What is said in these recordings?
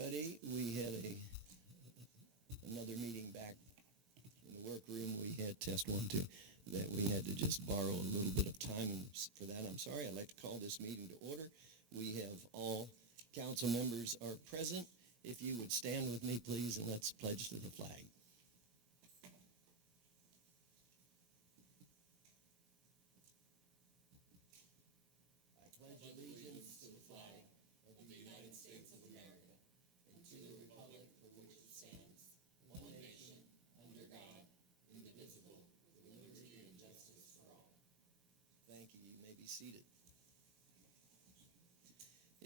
everybody. We had another meeting back in the workroom. We had test 1, 2, that we had to just borrow a little bit of time for that. I'm sorry. I'd like to call this meeting to order. We have all council members are present. If you would stand with me, please, and let's pledge to the flag. I pledge allegiance to the flag of the United States of America and to the republic for which it stands, one nation, under God, indivisible, with liberty and justice for all. Thank you. You may be seated.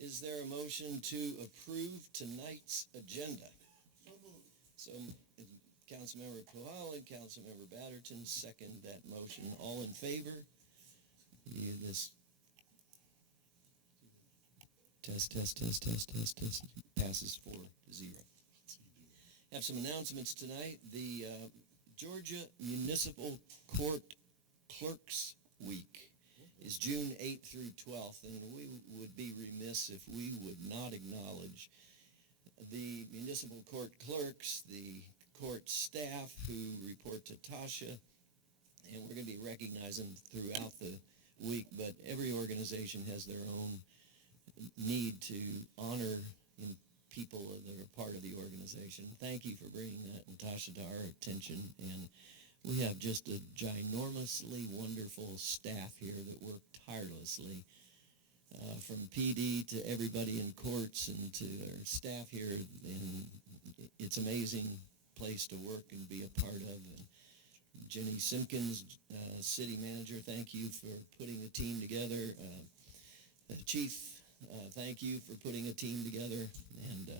Is there a motion to approve tonight's agenda? So Councilmember Puhala, Councilmember Batterton second that motion. All in favor? This test passes 4-0. Have some announcements tonight. The Georgia Municipal Court Clerks Week is June 8th through 12th, and we would be remiss if we would not acknowledge the municipal court clerks, the court staff who report to Tasha, and we're going to be recognizing throughout the week, but every organization has their own need to honor people that are part of the organization. Thank you for bringing that, Tasha, to our attention, and we have just a ginormously wonderful staff here that work tirelessly, from PD to everybody in courts and to our staff here. And it's an amazing place to work and be a part of. And Jenny Simpkins, city manager, thank you for putting a team together. Chief, thank you for putting a team together. And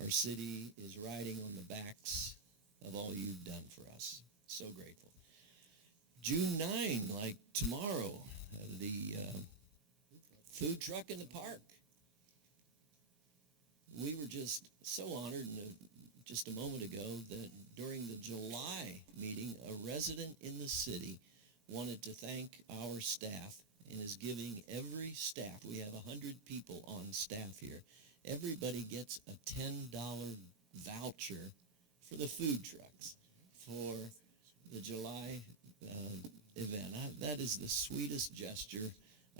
our city is riding on the backs of all you've done for us. So grateful. June 9, like tomorrow, the food truck in the park. We were just so honored just a moment ago that during the July meeting, a resident in the city wanted to thank our staff and is giving every staff, we have 100 people on staff here, everybody gets a $10 voucher for the food trucks for the July event. That is the sweetest gesture.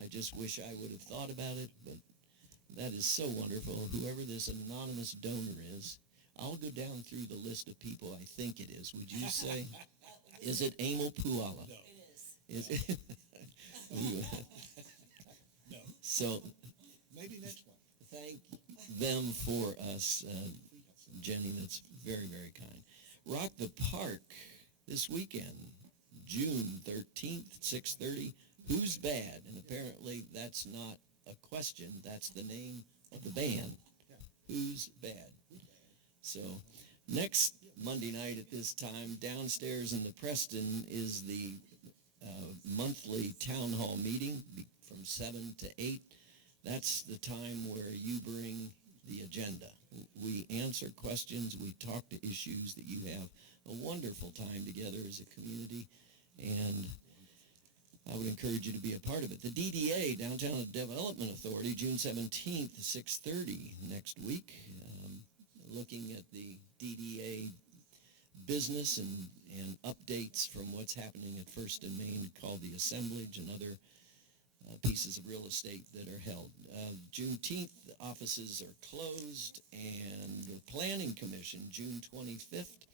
I just wish I would have thought about it, but that is so wonderful. Whoever this anonymous donor is, I'll go down through the list of people I think it is. Would you say? Is it Emil Puhala? No. It is. No. So, maybe next one. Thank them for us, Jenny. That's very, very kind. Rock the Park this weekend, June 13th, 6:30. Who's Bad? And apparently that's not a question. That's the name of the band. Yeah. Who's Bad? So next Monday night at this time, downstairs in the Preston is the monthly town hall meeting from 7 to 8. That's the time where you bring the agenda. We answer questions. We talk to issues that you have a wonderful time together as a community, and I would encourage you to be a part of it. The DDA, Downtown Development Authority, June 17th, 6:30 next week, looking at the DDA business and updates from what's happening at First and Main, called the Assemblage, and other pieces of real estate that are held. Juneteenth, the offices are closed, and the Planning Commission, June 25th.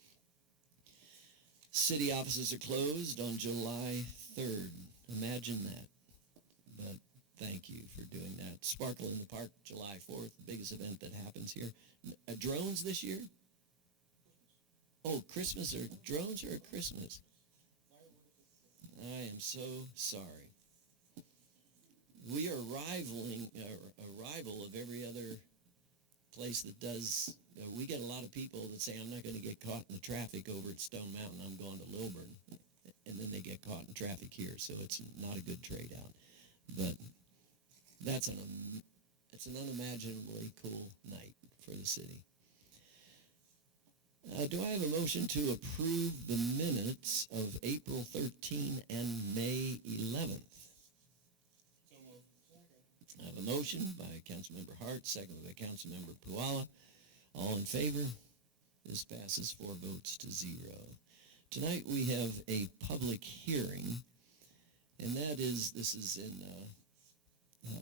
City offices are closed on July 3rd. Imagine that. But thank you for doing that. Sparkle in the Park, July 4th, the biggest event that happens here. Drones this year? Oh, Christmas, or drones or Christmas? I am so sorry. We are rivaling a rival of every other place that does. We get a lot of people that say, I'm not going to get caught in the traffic over at Stone Mountain, I'm going to Lilburn. And then they get caught in traffic here, so it's not a good trade out. But it's an unimaginably cool night for the city. Do I have a motion to approve the minutes of April 13 and May 11th? So moved. I have a motion by Councilmember Hart, seconded by Councilmember Puhala. All in favor? This passes 4 votes to 0. Tonight we have a public hearing, and this is in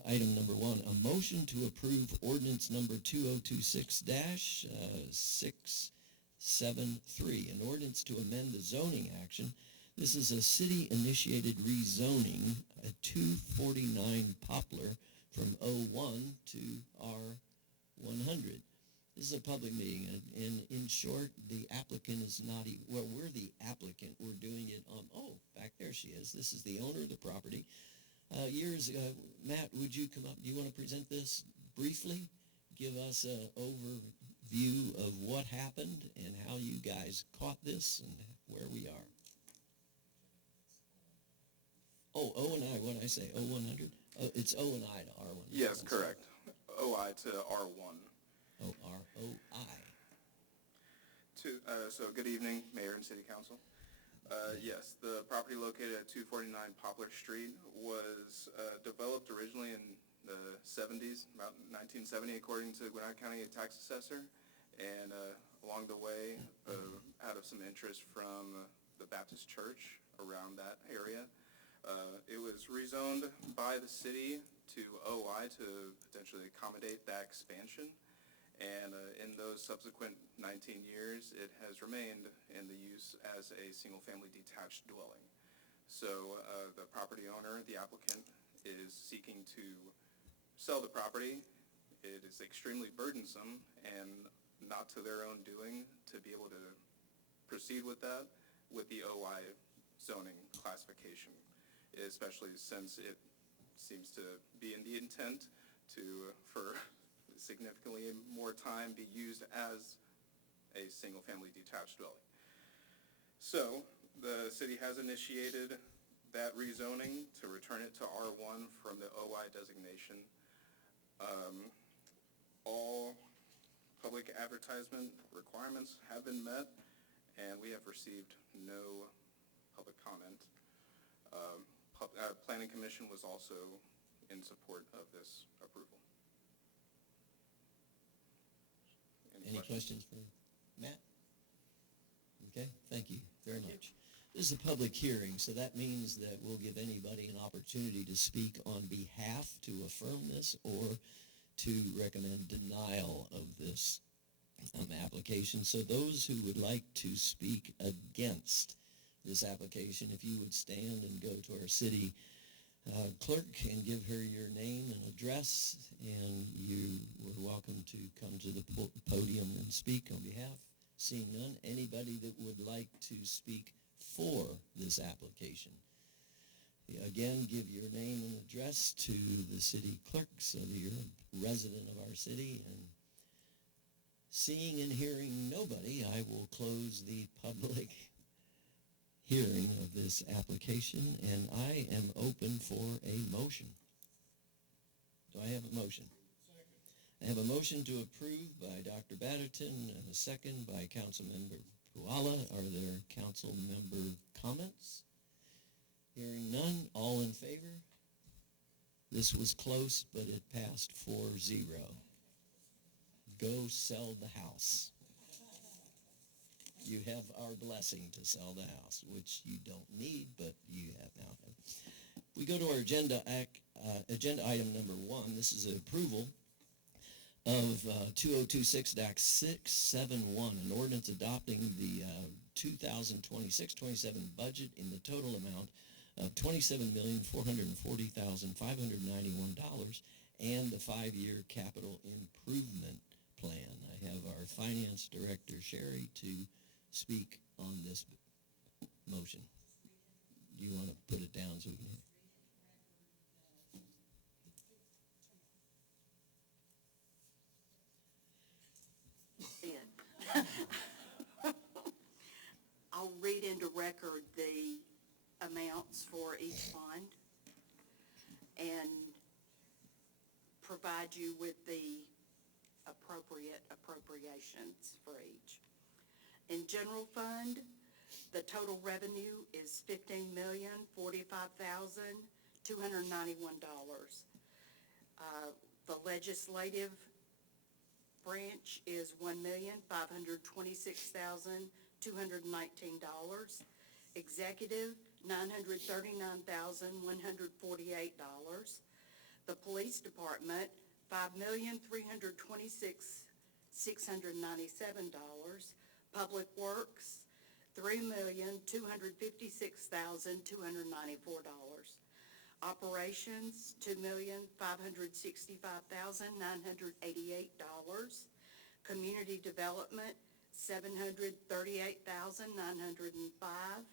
item number 1, a motion to approve ordinance number 2026-673, an ordinance to amend the zoning action. This is a city-initiated rezoning at 249 Poplar from O1 to R100. This is a public meeting, and in short, the applicant is not, we're the applicant. We're doing it on, back there she is. This is the owner of the property. Years ago, Matt, would you come up? Do you want to present this briefly? Give us an overview of what happened and how you guys caught this and where we are. O and I, what did I say? O100? Oh, it's O and I to R100. Yes, correct. OI to R1. O-R-O-I. So good evening, Mayor and City Council. Yes, the property located at 249 Poplar Street was developed originally in the 70s, about 1970, according to Gwinnett County Tax Assessor. And along the way, out of some interest from the Baptist Church around that area, it was rezoned by the city to OI to potentially accommodate that expansion. And in those subsequent 19 years, it has remained in the use as a single-family detached dwelling. So the property owner, the applicant, is seeking to sell the property. It is extremely burdensome and not to their own doing to be able to proceed with that with the OI zoning classification, especially since it seems to be in the intent for significantly more time be used as a single-family detached dwelling. So the city has initiated that rezoning to return it to R1 from the OI designation. All public advertisement requirements have been met, and we have received no public comment. Planning Commission was also in support of this approval. Any questions for Matt? Okay, thank you very much. This is a public hearing, so that means that we'll give anybody an opportunity to speak on behalf to affirm this or to recommend denial of this application. So those who would like to speak against this application, if you would stand and go to our city clerk and give her your name and address, and you were welcome to come to the podium and speak on behalf. Seeing none, anybody that would like to speak for this application. Again, give your name and address to the city clerk so that you're a resident of our city. And seeing and hearing nobody, I will close the public hearing of this application, and I am open for a motion. Do I have a motion? Second. I have a motion to approve by Dr. Batterton and a second by Councilmember Puala. Are there council member comments? Hearing none, all in favor? This was close, but it passed 4-0. Go sell the house. You have our blessing to sell the house, which you don't need, but you have now. We go to our agenda item number 1. This is an approval of 2026-671, an ordinance adopting the 2026-27 budget in the total amount of $27,440,591 and the 5-year capital improvement plan. I have our finance director, Sherry, to speak on this motion. Do you want to put it down so we can... I'll read into record the amounts for each fund and provide you with the appropriate appropriations for each. In general fund, the total revenue is $15,045,291. The legislative branch is $1,526,219. Executive, $939,148. The police department, $5,326,697. Public Works, $3,256,294. Operations, $2,565,988. Community Development, $738,905.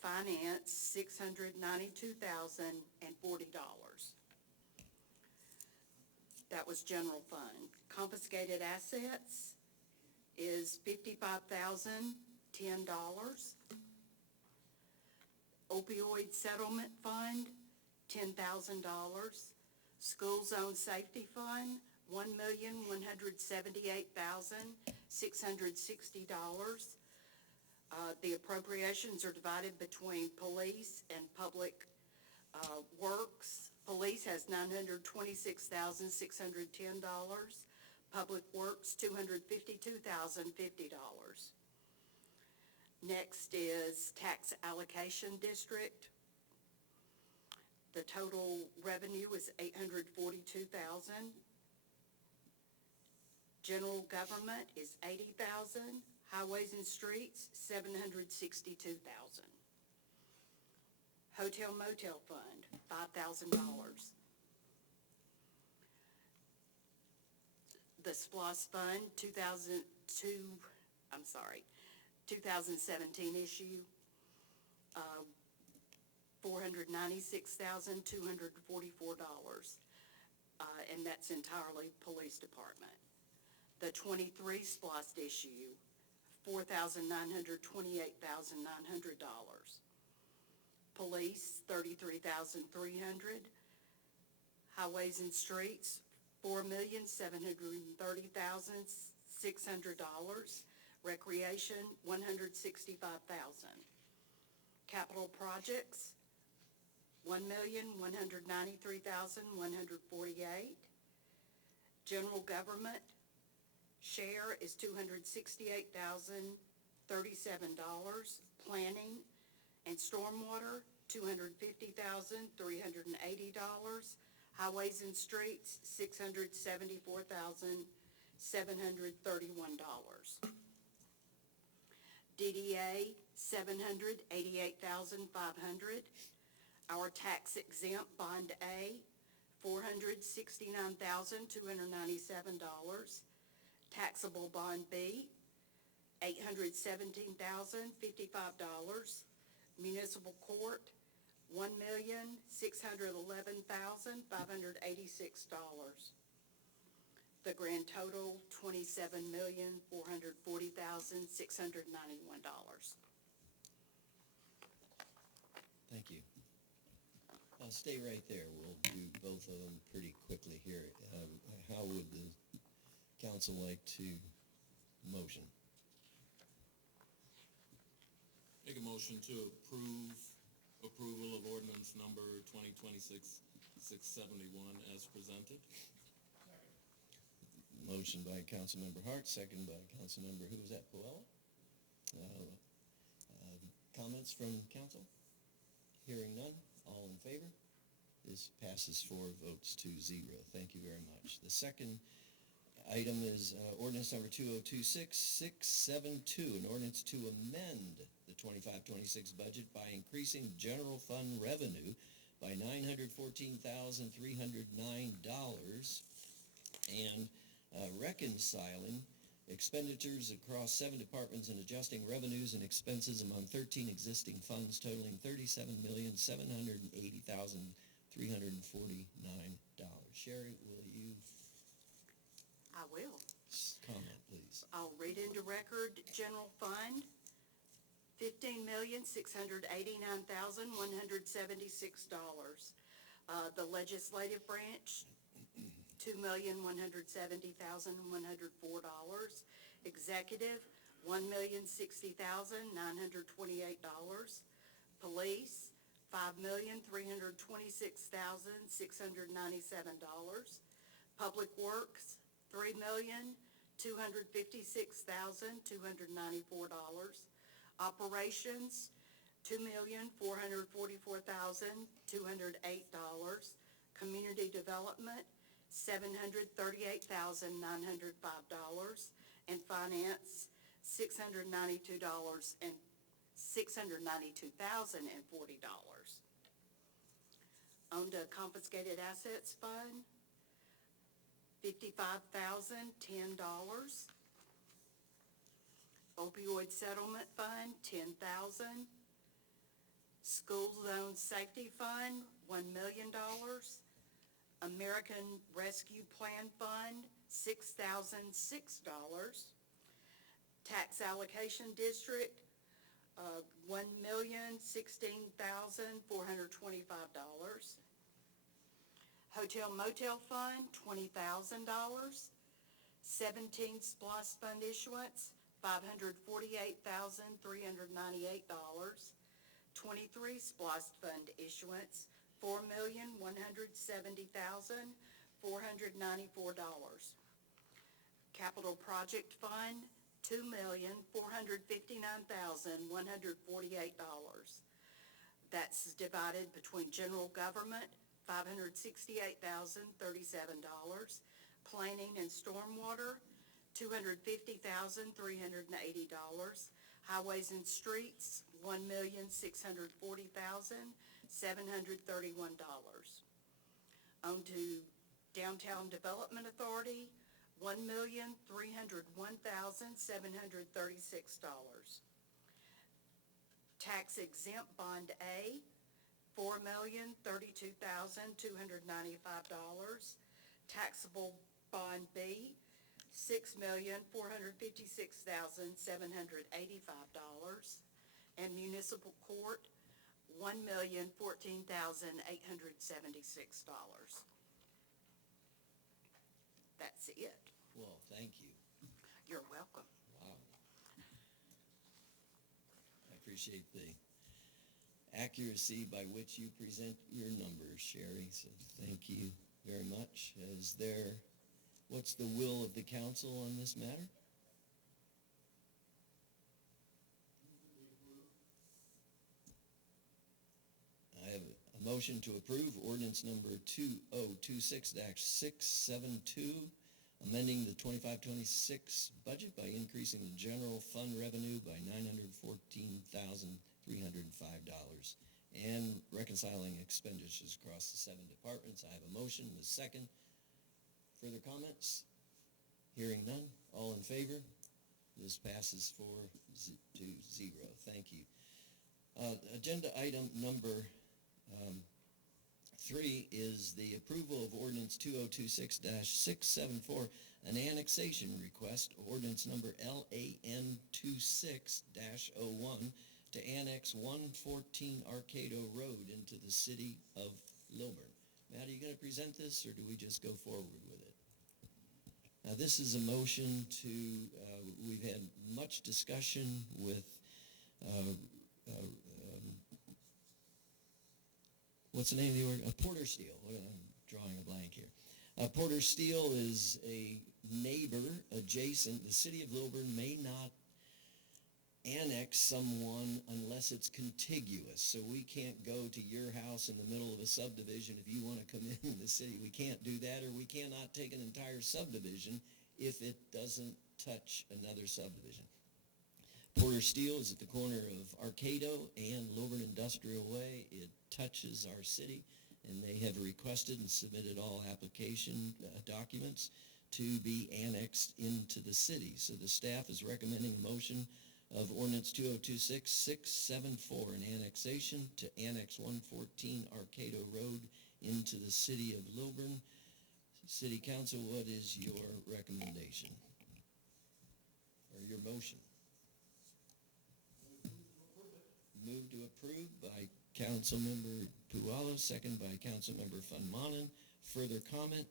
Finance, $692,040. That was general fund. Confiscated assets is $55,010. Opioid settlement fund, $10,000. School zone safety fund, $1,178,660. The appropriations are divided between police and public works. Police has $926,610. Public Works, $252,050. Next is Tax Allocation District. The total revenue is $842,000. General Government is $80,000. Highways and Streets, $762,000. Hotel Motel Fund, $5,000. The SPLOS Fund, 2017 issue, $496,244, and that's entirely Police Department. The 23 SPLOS issue, $4,928,900. Police, $33,300. Highways and Streets, $4,730,600. Recreation, $165,000. Capital Projects, $1,193,148. General Government share is $268,037. Planning and Stormwater, $250,380. Highways and Streets, $674,731. DDA, $788,500. Our tax exempt bond A, $469,297. Taxable bond B, $817,055. Municipal Court, $1,611,586. The grand total, $27,440,691. Thank you. Stay right there. We'll do both of them pretty quickly here. How would the council like to motion? Make a motion to approval of ordinance number 2026-671 as presented. Motion by Councilmember Hart, second by Councilmember, who was that, Puella? Comments from council? Hearing none, all in favor? This passes 4 votes to 0. Thank you very much. The second item is ordinance number 2026-672, an ordinance to amend the 25-26 budget by increasing general fund revenue by $914,309 and reconciling expenditures across 7 departments and adjusting revenues and expenses among 13 existing funds totaling $37,780,349. Sherry, will you I will. comment, please? I'll read into record general fund, $15,689,176. The legislative branch, $2,170,104. Executive, $1,060,928. Police, $5,326,697. Public Works, $256,294. Operations, $2,444,208. Community development, $738,905. And finance, $692,040. On to confiscated assets fund, $55,010. Opioid settlement fund, $10,000. School zone safety fund, $1 million. American Rescue Plan Fund, $6,006. Tax allocation district, $1,016,425. Hotel motel fund, $20,000. 17 SPOS fund issuance, $548,398. 23 SPOS fund issuance, $4,170,494. Capital project fund, $2,459,148. That's divided between general government, $568,037. Planning and stormwater, $250,380. Highways and streets, $1,640,731. On to Downtown Development Authority, $1,301,736. Tax exempt bond A, $4,032,295. Taxable bond B, $6,456,785. And municipal court, $1,014,876. That's it. Well, thank you. You're welcome. Wow. I appreciate the accuracy by which you present your numbers, Sherry, so thank you very much. What's the will of the council on this matter? I have a motion to approve ordinance number 2026-672, amending the 25-26 budget by increasing the general fund revenue by $914,305 and reconciling expenditures across the 7 departments. I have a motion, a second. Further comments? Hearing none. All in favor? This passes 4-0. Thank you. Agenda item number 3 is the approval of ordinance 2026-674, an annexation request, ordinance number LAN 26-01, to annex 114 Arcado Road into the city of Lilburn. Matt, are you going to present this, or do we just go forward with it? Now, this is a motion to, we've had much discussion with what's the name of the org? Porter Steel. I'm drawing a blank here. Porter Steel is a neighbor adjacent. The city of Lilburn may not annex someone unless it's contiguous. So we can't go to your house in the middle of a subdivision if you want to come in the city. We can't do that, or we cannot take an entire subdivision if it doesn't touch another subdivision. Porter Steel is at the corner of Arcado and Lilburn Industrial Way. It touches our city, and they have requested and submitted all application documents to be annexed into the city. So the staff is recommending a motion of ordinance 2026-674, an annexation to annex 114 Arcado Road into the city of Lilburn. City Council, what is your recommendation? Or your motion? Move to approve by Councilmember Puala, second by Councilmember Funmanen. Further comment?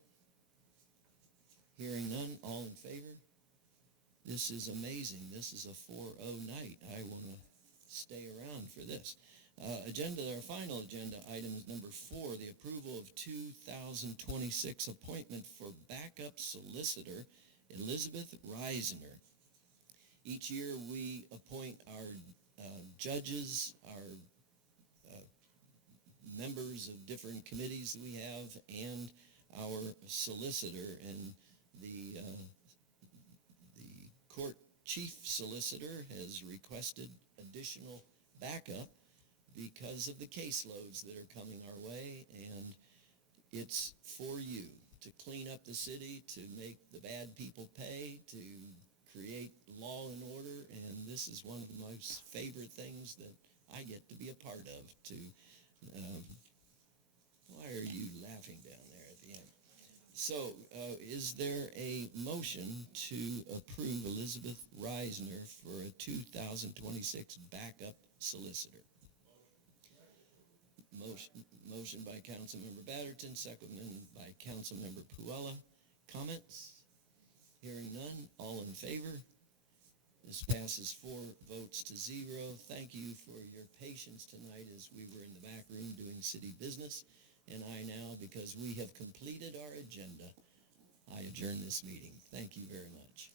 Hearing none, all in favor? This is amazing. This is a 4-0 night. I want to stay around for this. Our final agenda item is number 4, the approval of 2026 appointment for backup solicitor Elizabeth Reisner. Each year, we appoint our judges, our members of different committees that we have, and our solicitor. And the court chief solicitor has requested additional backup because of the caseloads that are coming our way, and it's for you to clean up the city, to make the bad people pay, to create law and order, and this is one of the most favorite things that I get to be a part of. Why are you laughing down there at the end? So, is there a motion to approve Elizabeth Reisner for a 2026 backup solicitor? Motion by Councilmember Batterton, seconded by Councilmember Puella. Comments? Hearing none, all in favor? This passes 4 votes to 0. Thank you for your patience tonight as we were in the back room doing city business. And I now, because we have completed our agenda, I adjourn this meeting. Thank you very much.